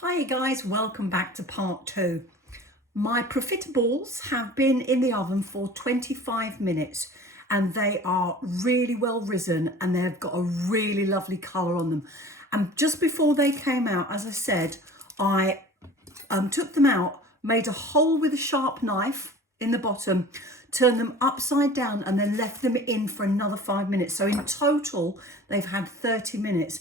Hi guys, welcome back to part 2. My profiteroles have been in the oven for 25 minutes and they are really well risen and they've got a really lovely colour on them. And just before they came out, as I said, I took them out, made a hole with a sharp knife in the bottom, turned them upside down and then left them in for another 5 minutes. So in total, they've had 30 minutes.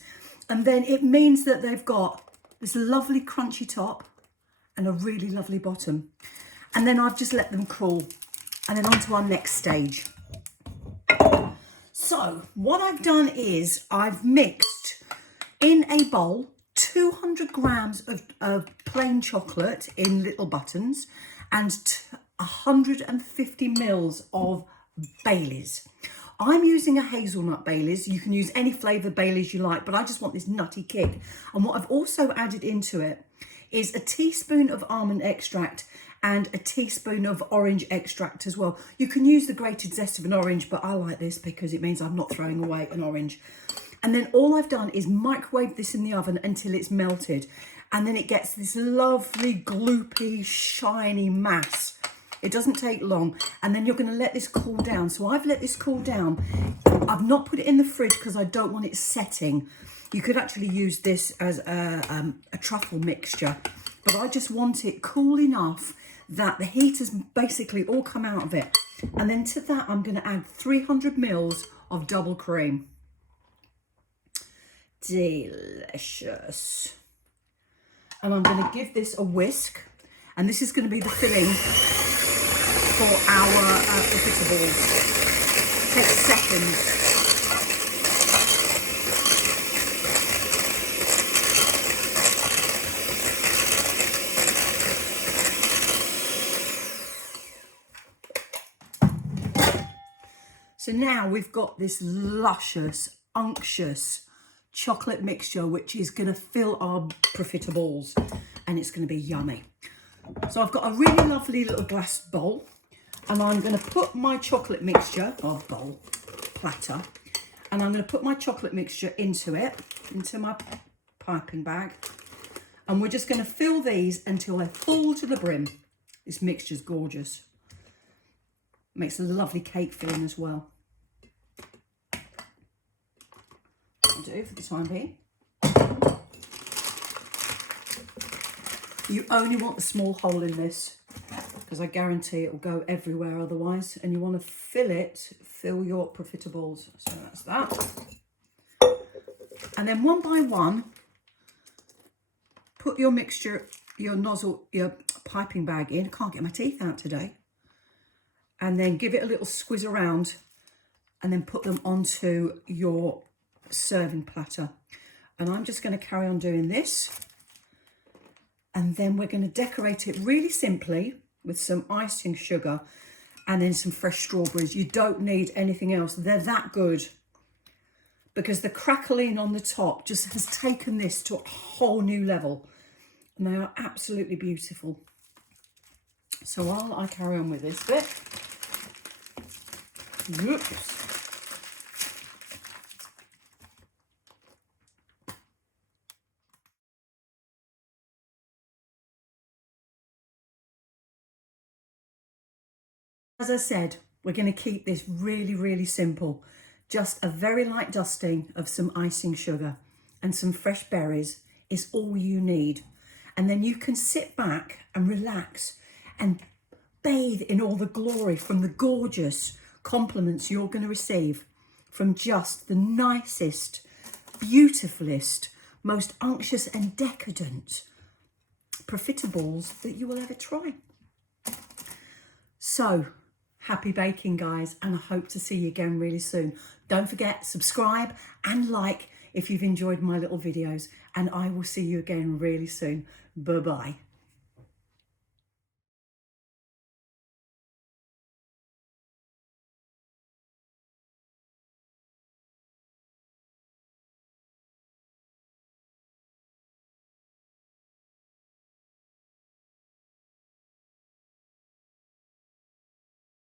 And then it means that they've got this lovely crunchy top and a really lovely bottom. And then I've just let them cool. And then on to our next stage. So what I've done is I've mixed in a bowl 200 grams of plain chocolate in little buttons and 150 mils of Baileys. I'm using a hazelnut Baileys. You can use any flavour Baileys you like, but I just want this nutty kick. And what I've also added into it is a teaspoon of almond extract and a teaspoon of orange extract as well. You can use the grated zest of an orange, but I like this because it means I'm not throwing away an orange. And then all I've done is microwave this in the oven until it's melted. And then it gets this lovely, gloopy, shiny mass. It doesn't take long. And then you're going to let this cool down. So I've let this cool down. I've not put it in the fridge because I don't want it setting. You could actually use this as a truffle mixture. But I just want it cool enough that the heat has basically all come out of it. And then to that, I'm going to add 300 mils of double cream. Delicious. And I'm going to give this a whisk. And this is going to be the filling for our profiteroles. Takes seconds. So now we've got this luscious, unctuous chocolate mixture, which is going to fill our profiteroles, and it's going to be yummy. So I've got a really lovely little glass bowl, and I'm going to put my chocolate mixture, or bowl, platter, and I'm going to put my chocolate mixture into it, into my piping bag, and we're just going to fill these until they're full to the brim. This mixture's gorgeous. Makes a lovely cake filling as well. I'll do for the time being. You only want a small hole in this because I guarantee it will go everywhere otherwise. And you want to fill your profiteroles. So that's that. And then one by one, put your mixture, your nozzle, your piping bag in. I can't get my teeth out today. And then give it a little squeeze around and then put them onto your serving platter. And I'm just going to carry on doing this. And then we're going to decorate it really simply with some icing sugar and then some fresh strawberries. You don't need anything else. They're that good because the crackling on the top just has taken this to a whole new level. And they are absolutely beautiful. So while I carry on with this bit, whoops. As I said, we're going to keep this really, really simple. Just a very light dusting of some icing sugar and some fresh berries is all you need. And then you can sit back and relax and bathe in all the glory from the gorgeous compliments you're going to receive from just the nicest, beautifulest, most unctuous and decadent profiteroles that you will ever try. So, happy baking, guys, and I hope to see you again really soon. Don't forget, subscribe and like if you've enjoyed my little videos, and I will see you again really soon. Bye-bye.